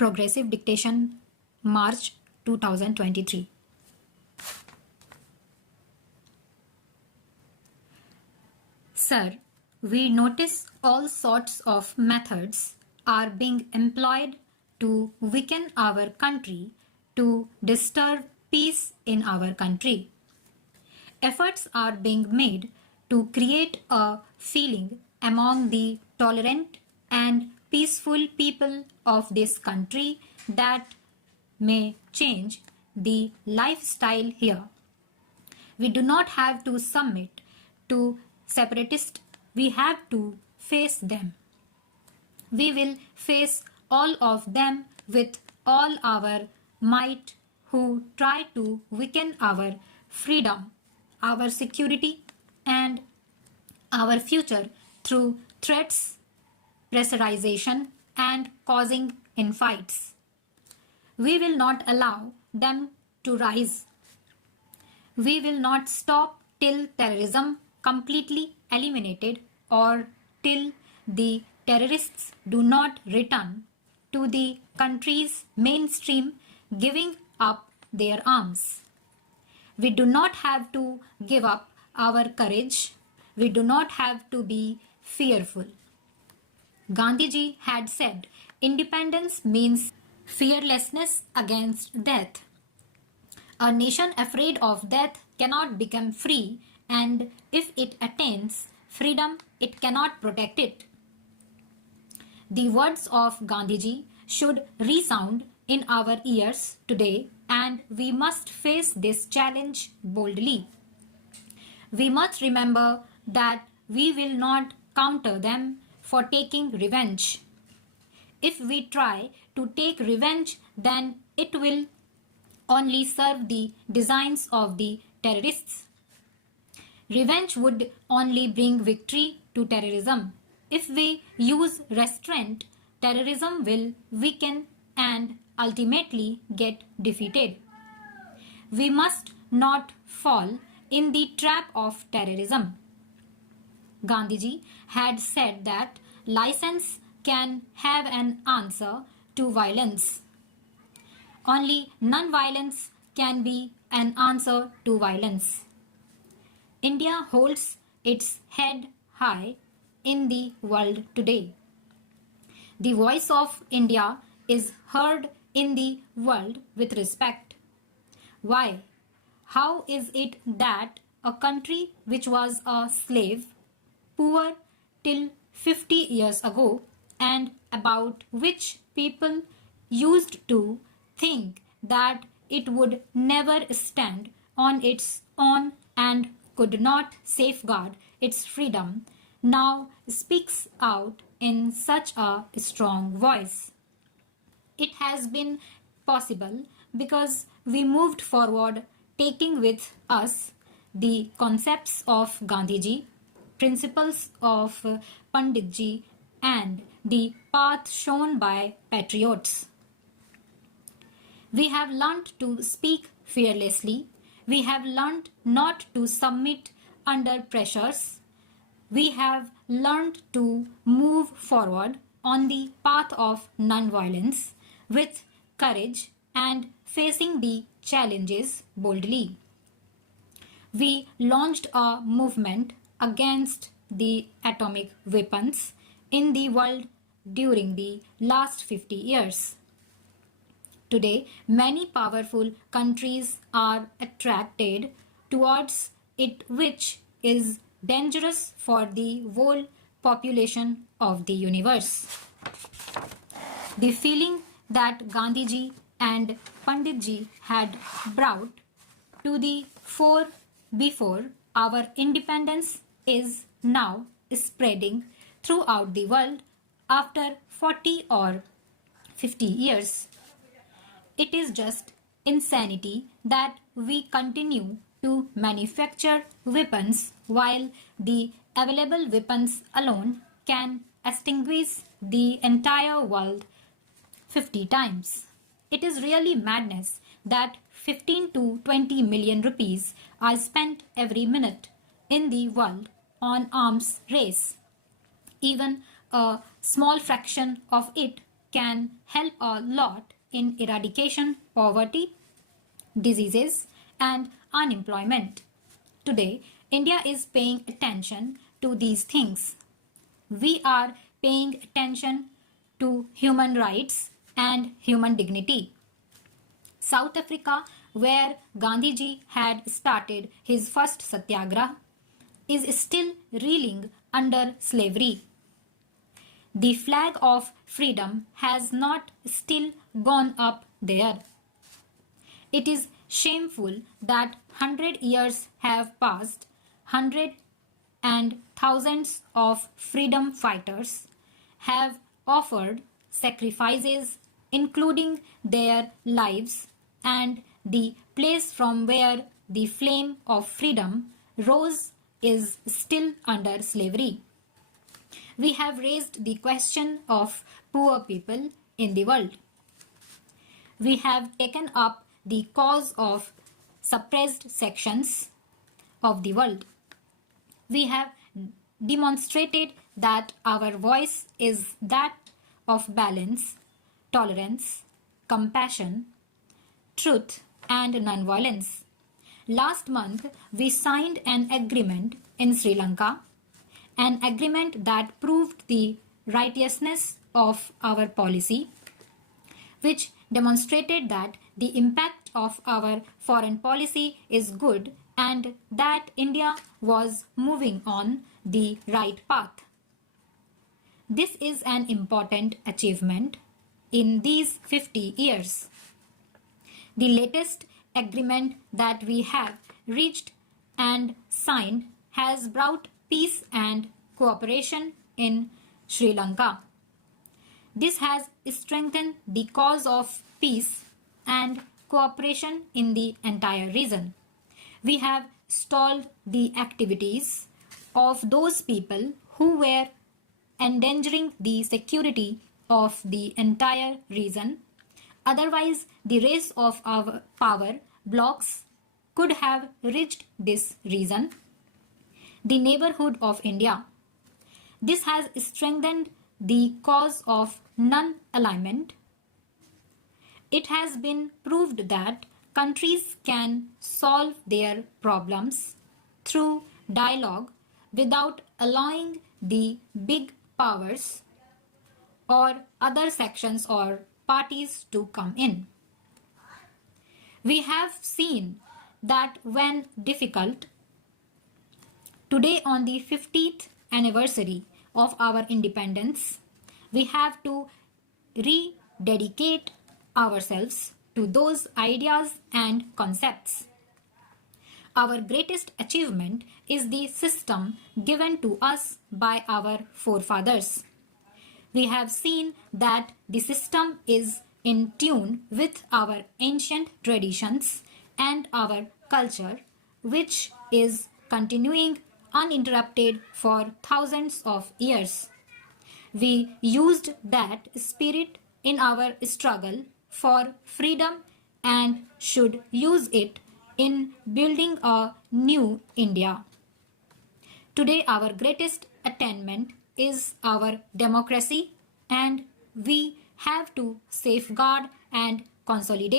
Progressive Dictation, March 2023. Sir, we notice all sorts of methods are being employed to weaken our country, to disturb peace in our country. Efforts are being made to create a feeling among the tolerant and peaceful people of this country that may change the lifestyle here. We do not have to submit to separatists, we have to face them. We will face all of them with all our might who try to weaken our freedom, our security, and our future through threats, pressurization, and causing infights. We will not allow them to rise. We will not stop till terrorism completely eliminated or till the terrorists do not return to the country's mainstream, giving up their arms. We do not have to give up our courage. We do not have to be fearful. Gandhiji had said, independence means fearlessness against death. A nation afraid of death cannot become free, and if it attains freedom, it cannot protect it. The words of Gandhiji should resound in our ears today, and we must face this challenge boldly. We must remember that we will not counter them for taking revenge. If we try to take revenge, then it will only serve the designs of the terrorists. Revenge would only bring victory to terrorism. If we use restraint, terrorism will weaken and ultimately get defeated. We must not fall in the trap of terrorism. Gandhiji had said that license can have an answer to violence. Only non-violence can be an answer to violence. India holds its head high in the world today. The voice of India is heard in the world with respect. Why? How is it that a country which was a slave, poor till 50 years ago, and about which people used to think that it would never stand on its own and could not safeguard its freedom, now speaks out in such a strong voice? It has been possible because we moved forward, taking with us the concepts of Gandhiji, principles of Panditji, and the path shown by patriots. We have learnt to speak fearlessly. We have learnt not to submit under pressures. We have learnt to move forward on the path of non-violence with courage and facing the challenges boldly. We launched a movement against the atomic weapons in the world during the last 50 years. Today, many powerful countries are attracted towards it, which is dangerous for the whole population of the universe. The feeling that Gandhiji and Panditji had brought to the fore before our independence is now spreading throughout the world after 40 or 50 years. It is just insanity that we continue to manufacture weapons while the available weapons alone can extinguish the entire world 50 times. It is really madness that 15 to 20 million rupees are spent every minute in the world on arms race. Even a small fraction of it can help a lot in eradication poverty, diseases, and unemployment. Today, India is paying attention to these things. We are paying attention to human rights and human dignity. South Africa, where Gandhiji had started his first satyagraha, is still reeling under slavery. The flag of freedom has not still gone up there. It is shameful that 100 years have passed, hundred and thousands of freedom fighters have offered sacrifices, including their lives, and the place from where the flame of freedom rose is still under slavery. We have raised the question of poor people in the world. We have taken up the cause of suppressed sections of the world. We have demonstrated that our voice is that of balance, tolerance, compassion, truth, and nonviolence. Last month, we signed an agreement in Sri Lanka, an agreement that proved the righteousness of our policy, which demonstrated that the impact of our foreign policy is good and that India was moving on the right path. This is an important achievement in these 50 years. The latest agreement that we have reached and signed has brought peace and cooperation in Sri Lanka. This has strengthened the cause of peace and cooperation in the entire region. We have stalled the activities of those people who were endangering the security of the entire region. Otherwise, the race of our power blocks could have reached this region, the neighborhood of India. This has strengthened the cause of non-alignment. It has been proved that countries can solve their problems through dialogue without allowing the big powers or other sections or parties to come in. We have seen that when difficult, today on the 50th anniversary of our independence, we have to rededicate ourselves to those ideas and concepts. Our greatest achievement is the system given to us by our forefathers. We have seen that the system is in tune with our ancient traditions and our culture, which is continuing uninterrupted for thousands of years. We used that spirit in our struggle for freedom and should use it in building a new India. Today, our greatest attainment is our democracy, and we have to safeguard and consolidate